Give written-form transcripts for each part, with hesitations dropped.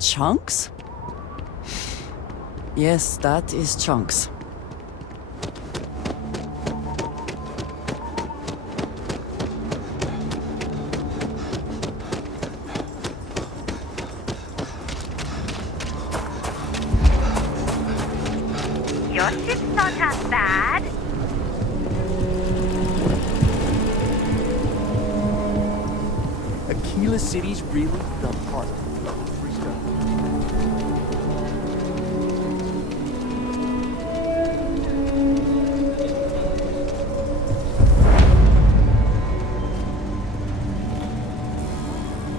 Chunks? Yes, that is chunks. Your ship's not half bad. Aquila City's really the heart of Frisco.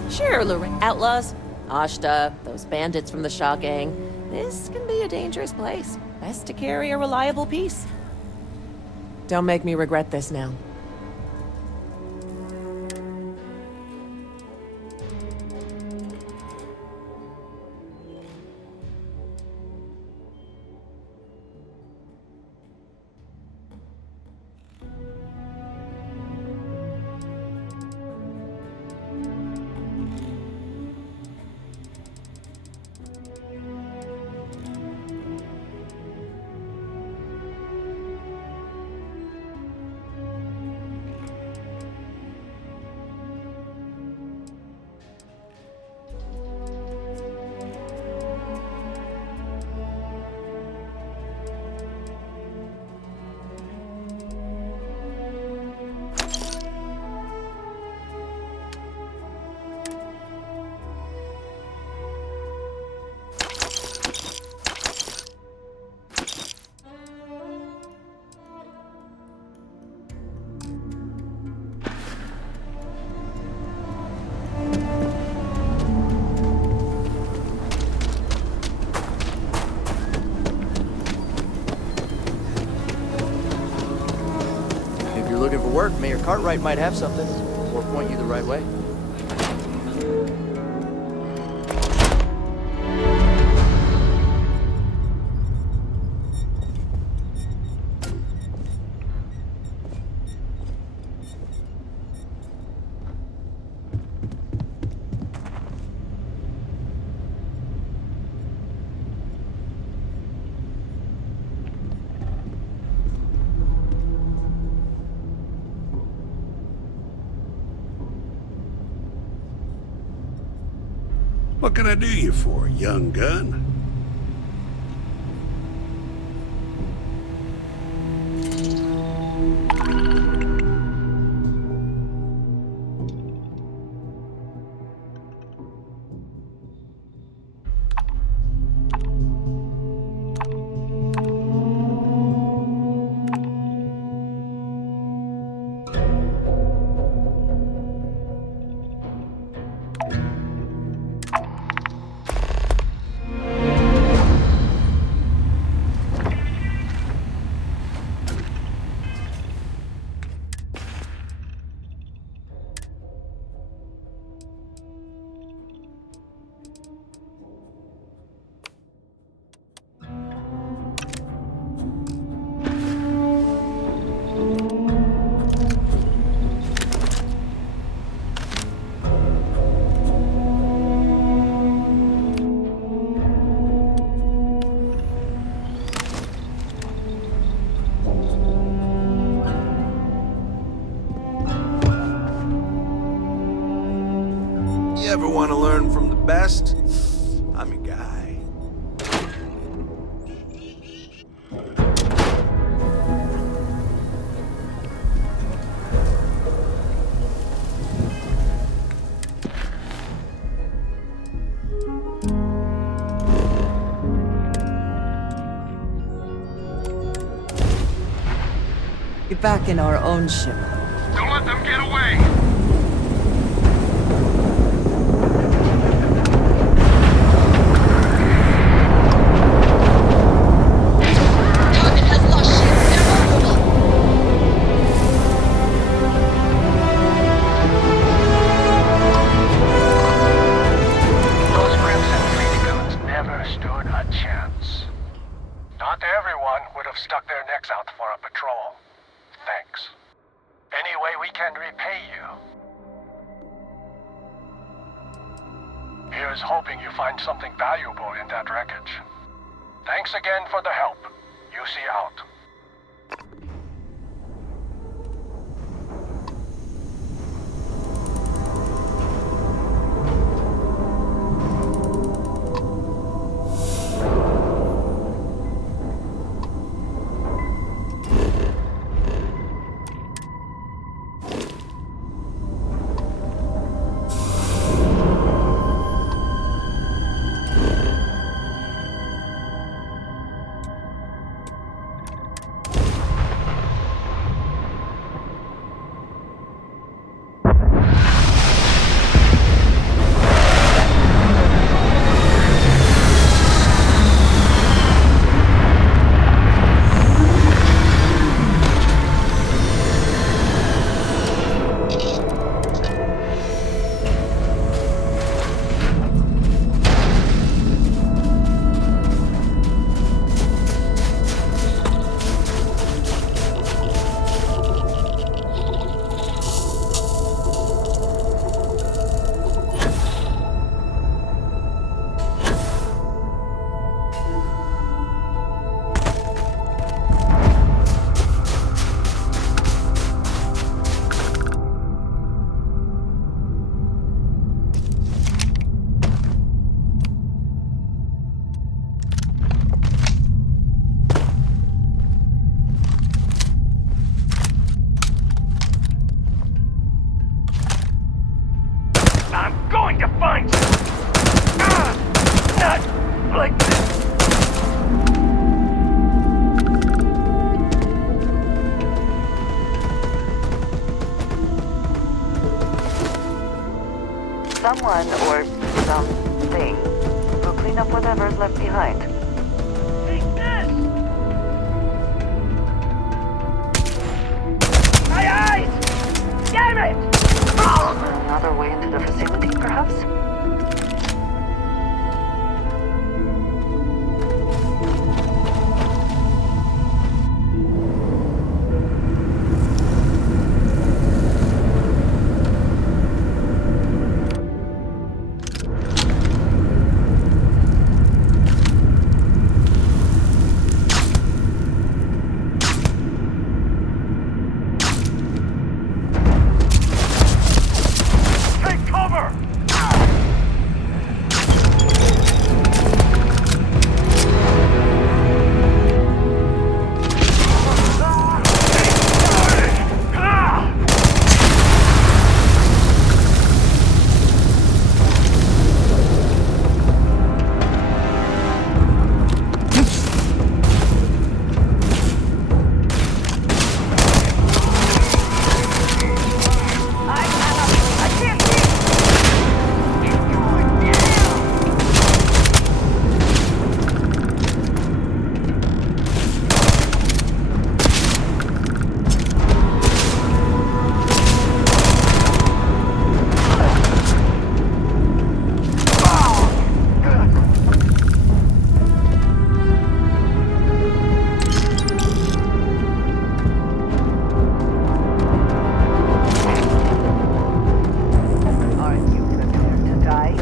Sure, outlaws, Ashta, those bandits from the Shaw gang. This can be a dangerous place. Best to carry a reliable piece. Don't make me regret this now. looking for work, Mayor Cartwright might have something, or point you the right way. What can I do you for, young gun? You ever want to learn from the best? I'm your guy. Get back in our own ship. Don't let them get away! Target has lost ship. They're vulnerable. Those Crimson Fleet goons never stood a chance. Not everyone would have stuck their necks out for a patrol. Thanks. Any way we can repay you. Here's hoping you find something valuable in that wreckage. Thanks again for the help. You see out. I'm going to find you! Not like this! Someone or something will clean up whatever's left behind. Take this! Aye, aye! way into the facility, perhaps? Take cover! Aren't you prepared to die?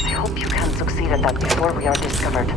I hope you can succeed at that before we are discovered.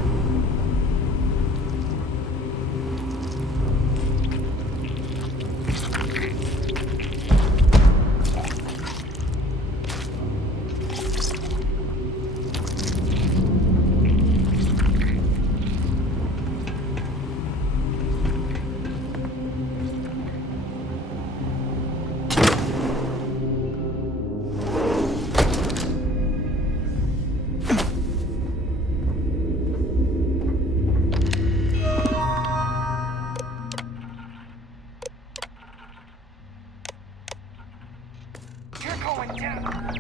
You're going down.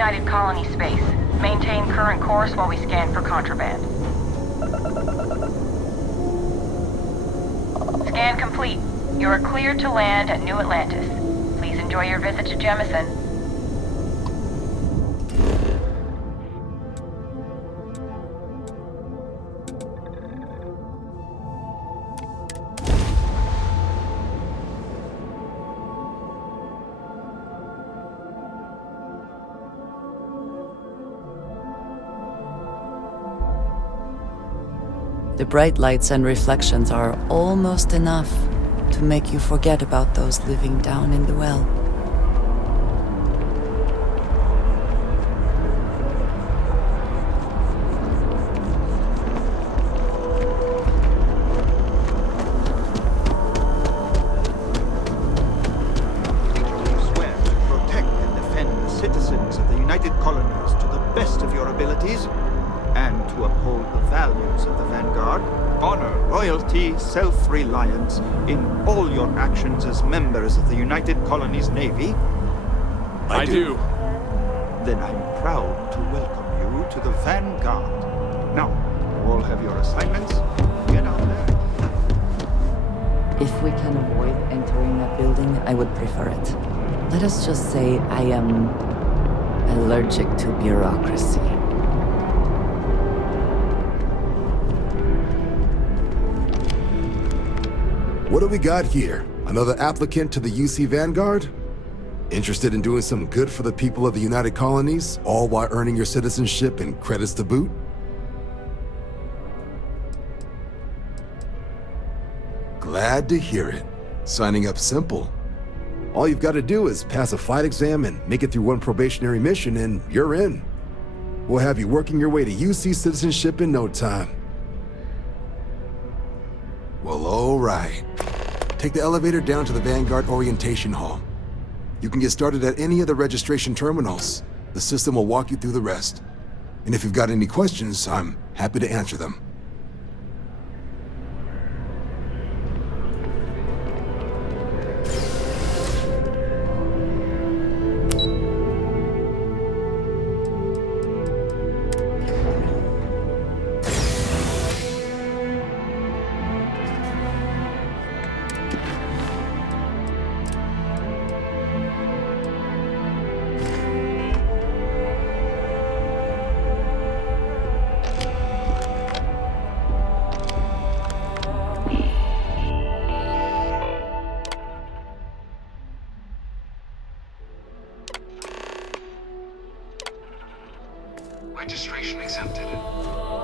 United Colony space. Maintain current course while we scan for contraband. Scan complete. You are cleared to land at New Atlantis. Please enjoy your visit to Jemison. The bright lights and reflections are almost enough to make you forget about those living down in the well. Swear to protect and defend the citizens of the United Colonies to the best of your abilities, and to uphold the values of the Vanguard, honor, loyalty, self-reliance in all your actions as members of the United Colonies Navy? I do. Then I'm proud to welcome you to the Vanguard. Now, you all have your assignments. Get out there. If we can avoid entering that building, I would prefer it. Let us just say I am allergic to bureaucracy. What do we got here? Another applicant to the UC Vanguard? Interested in doing some good for the people of the United Colonies, all while earning your citizenship and credits to boot? Glad to hear it. Signing up simple. All you've got to do is pass a flight exam and make it through one probationary mission and you're in. We'll have you working your way to UC citizenship in no time. Well, all right. Take the elevator down to the Vanguard Orientation Hall. You can get started at any of the registration terminals. The system will walk you through the rest. And if you've got any questions, I'm happy to answer them. Registration accepted.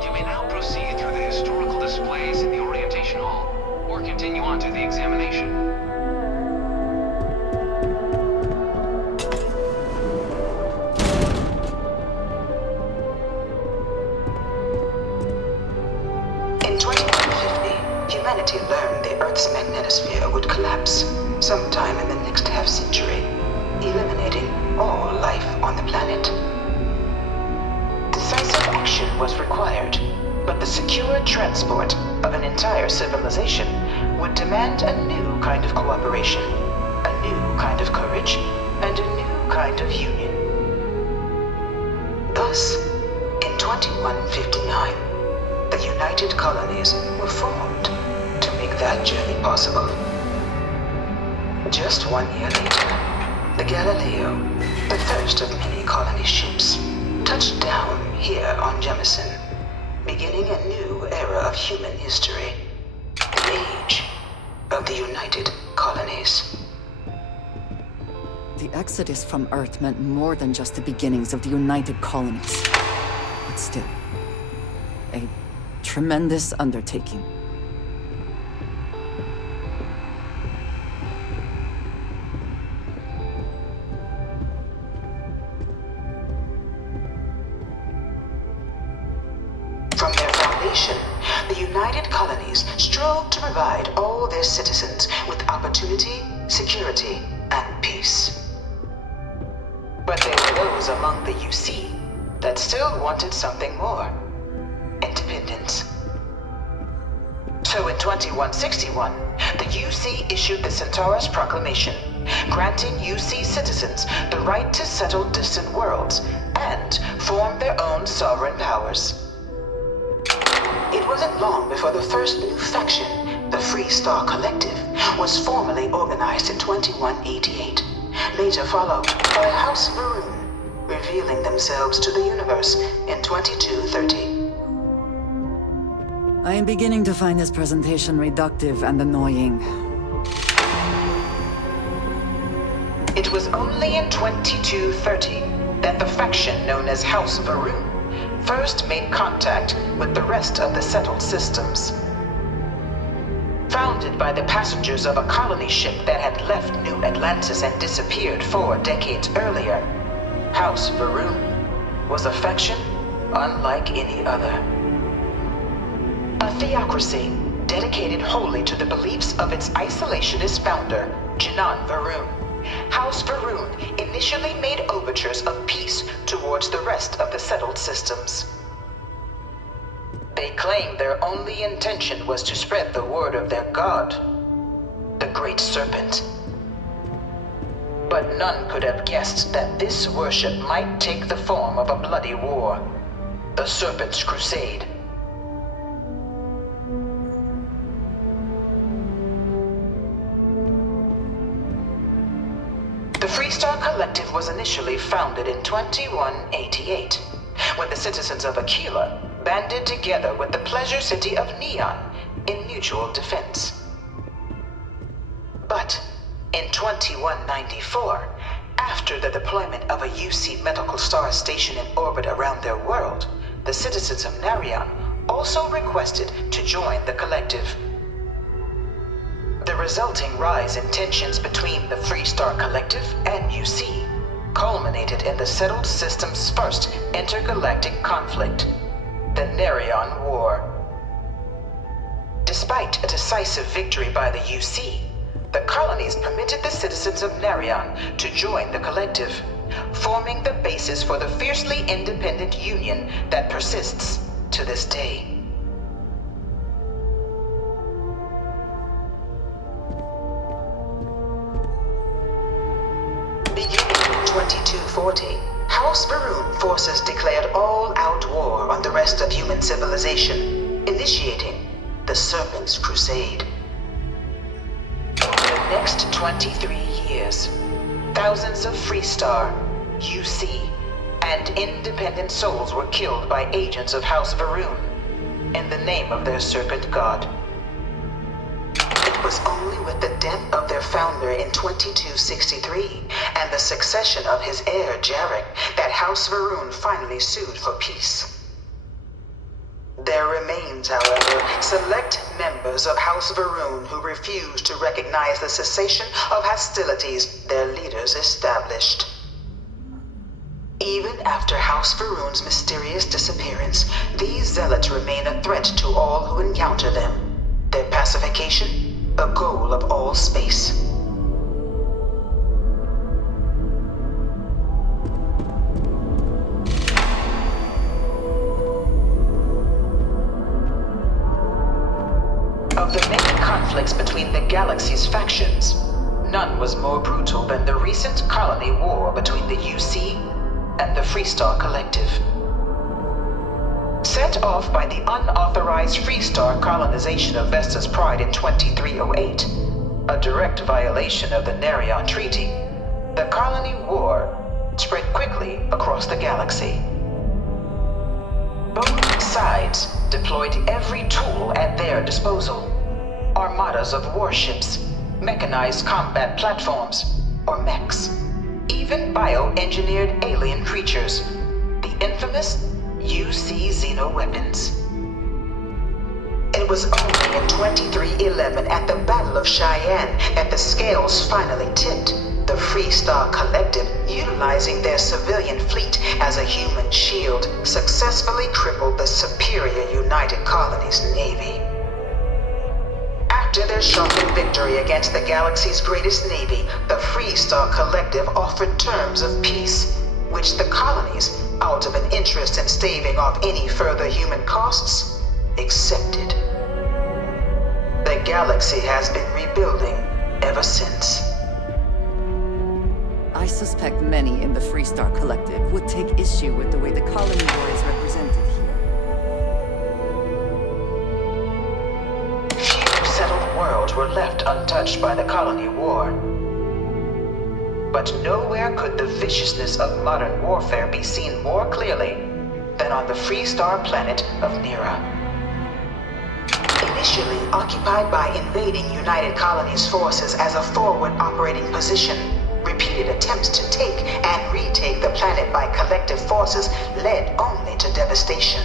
You may now proceed through the historical displays in the orientation hall, or continue on to the examination. In 2150, humanity learned the Earth's magnetosphere would collapse sometime in the next half-century, eliminating all life on the planet. Decisive action was required, but the secure transport of an entire civilization would demand a new kind of cooperation, a new kind of courage, and a new kind of union. Thus, in 2159, the United Colonies were formed to make that journey possible. Just 1 year later, the Galileo, the first of many colony ships, touched down here on Jemison, beginning a new era of human history, the age of the United Colonies. The exodus from Earth meant more than just the beginnings of the United Colonies. But still, a tremendous undertaking. From their foundation, the United Colonies strove to provide all their citizens with opportunity, security, and peace. But there were those among the UC that still wanted something more: independence. So in 2161, the UC issued the Centaurus Proclamation, granting UC citizens the right to settle distant worlds and form their own sovereign powers. It wasn't long before the first new faction, the Free Star Collective, was formally organized in 2188, later followed by House Varun, revealing themselves to the universe in 2230. I am beginning to find this presentation reductive and annoying. It was only in 2230 that the faction known as House Varun first made contact with the rest of the settled systems. Founded by the passengers of a colony ship that had left New Atlantis and disappeared 4 decades earlier, House Varun was a faction unlike any other. A theocracy dedicated wholly to the beliefs of its isolationist founder, Jinan Varun. House Varun initially made overtures of peace towards the rest of the settled systems. They claimed their only intention was to spread the word of their god, the Great Serpent. But none could have guessed that this worship might take the form of a bloody war, the Serpent's Crusade. The Freestar Collective was initially founded in 2188, when the citizens of Aquila banded together with the pleasure city of Neon in mutual defense. But in 2194, after the deployment of a UC medical star station in orbit around their world, the citizens of Narion also requested to join the collective. The resulting rise in tensions between the Freestar Collective and UC culminated in the settled system's first intergalactic conflict, the Narion War. Despite a decisive victory by the UC, the colonies permitted the citizens of Narion to join the collective, forming the basis for the fiercely independent union that persists to this day. Beginning in 2240, House Varun forces declared all-out war on the rest of human civilization, initiating the Serpent's Crusade. Over the next 23 years, thousands of Freestar, UC, and independent souls were killed by agents of House Varun in the name of their Serpent God. It was only with the death of their founder in 2263 and the succession of his heir, Jarek, that House Varun finally sued for peace. There remains, however, select members of House Varun who refuse to recognize the cessation of hostilities their leaders established. Even after House Varun's mysterious disappearance, these zealots remain a threat to all who encounter them. Their pacification, a goal of all space. Of the many conflicts between the galaxy's factions, none was more brutal than the recent colony war between the UC and the Freestar Collective. Set off by the unauthorized Freestar colonization of Vesta's Pride in 2308, a direct violation of the Narion Treaty, the colony war spread quickly across the galaxy. Both sides deployed every tool at their disposal. Armadas of warships, mechanized combat platforms, or mechs, even bioengineered alien creatures, the infamous UC xeno-weapons. It was only in 2311 at the Battle of Cheyenne that the scales finally tipped, the Freestar Collective, utilizing their civilian fleet as a human shield, successfully crippled the superior United Colonies Navy. After their shocking victory against the galaxy's greatest navy, the Freestar Collective offered terms of peace, which the colonies, out of an interest in staving off any further human costs, accepted. The galaxy has been rebuilding ever since. I suspect many in the Freestar Collective would take issue with the way the colony war is represented here. Few settled worlds were left untouched by the colony war. But nowhere could the viciousness of modern warfare be seen more clearly than on the Freestar planet of Nira. Initially occupied by invading United Colonies forces as a forward operating position, repeated attempts to take and retake the planet by collective forces led only to devastation.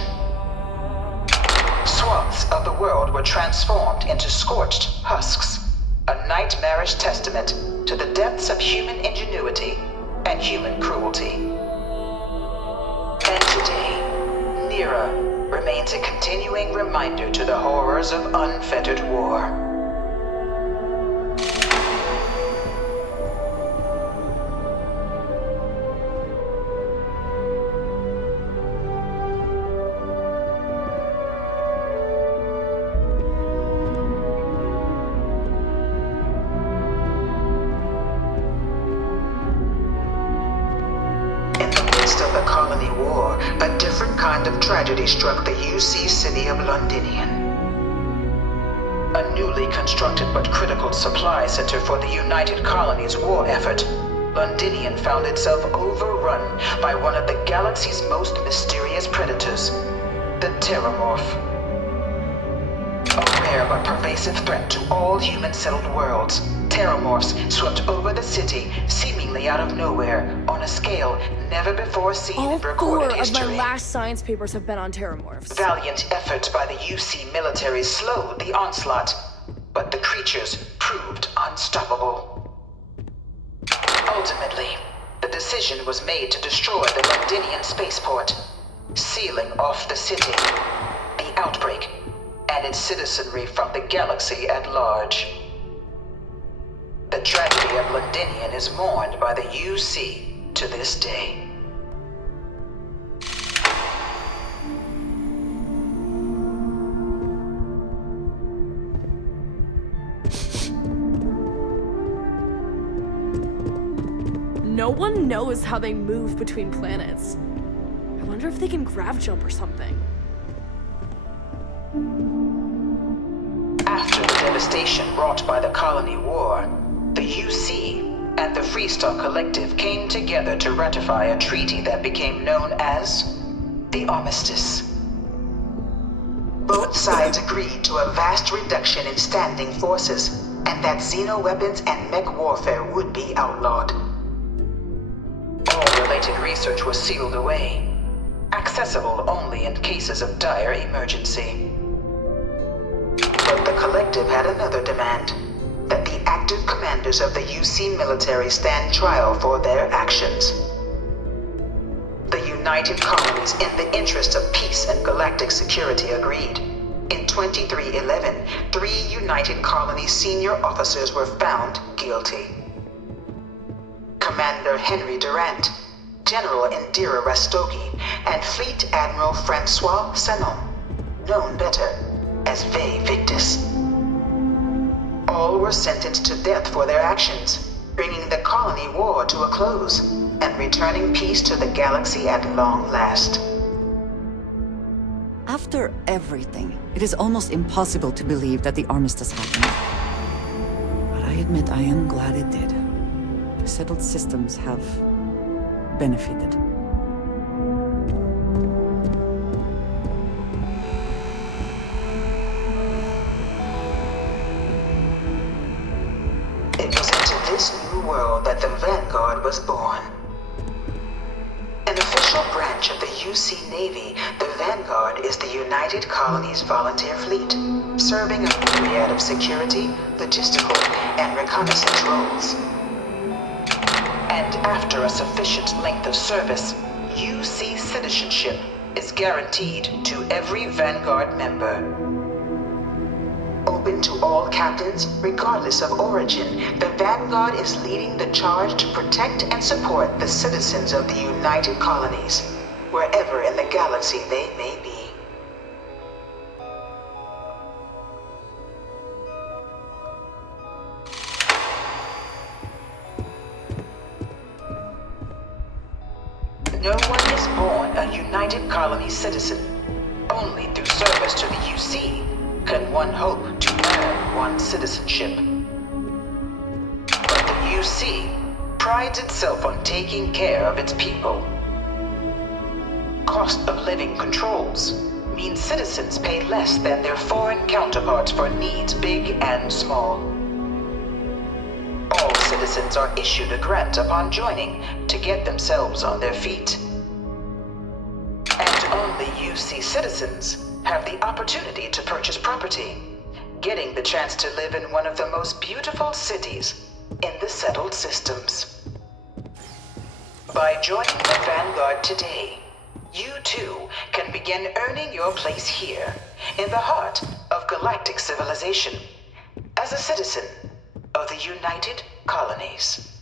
Swaths of the world were transformed into scorched husks, a nightmarish testament to the depths of human ingenuity and human cruelty. And today, Nira remains a continuing reminder to the horrors of unfettered war. Tragedy struck the UC city of Londinian. A newly constructed but critical supply center for the United Colonies war effort, Londinian found itself overrun by one of the galaxy's most mysterious predators, the Terramorph. A rare but pervasive threat to all human-settled worlds, Terramorphs swept over the city, seemingly out of nowhere, on a scale never before seen in recorded history. All 4 of my last science papers have been on Terramorphs. Valiant efforts by the UC military slowed the onslaught, but the creatures proved unstoppable. Ultimately, the decision was made to destroy the Londinian spaceport, sealing off the city, the outbreak, and its citizenry from the galaxy at large. The tragedy of Londinian is mourned by the UC to this day. No one knows how they move between planets. I wonder if they can grav jump or something. After the devastation wrought by the colony war, the UC and the Freestar Collective came together to ratify a treaty that became known as the Armistice. Both sides agreed to a vast reduction in standing forces, and that xeno-weapons and mech warfare would be outlawed. All related research was sealed away, accessible only in cases of dire emergency. But the Collective had another demand, that the active commanders of the UC military stand trial for their actions. The United Colonies, in the interest of peace and galactic security, agreed. In 2311, 3 United Colonies senior officers were found guilty. Commander Henry Durant, General Indira Rastogi, and Fleet Admiral Francois Sanon, known better as Ve Victus. All were sentenced to death for their actions, bringing the colony war to a close and returning peace to the galaxy at long last. After everything, it is almost impossible to believe that the armistice happened. But I admit I am glad it did. The settled systems have benefited. It was into this new world that the Vanguard was born. An official branch of the UC Navy, the Vanguard is the United Colonies Volunteer Fleet, serving a myriad of security, logistical, and reconnaissance roles. And after a sufficient length of service, UC citizenship is guaranteed to every Vanguard member. Open to all captains, regardless of origin, the Vanguard is leading the charge to protect and support the citizens of the United Colonies, wherever in the galaxy they may be. United Colony citizen. Only through service to the UC can one hope to earn one's citizenship. But the UC prides itself on taking care of its people. Cost of living controls mean citizens pay less than their foreign counterparts for needs big and small. All citizens are issued a grant upon joining to get themselves on their feet. And only UC citizens have the opportunity to purchase property, getting the chance to live in one of the most beautiful cities in the settled systems. By joining the Vanguard today, you too can begin earning your place here, in the heart of galactic civilization, as a citizen of the United Colonies.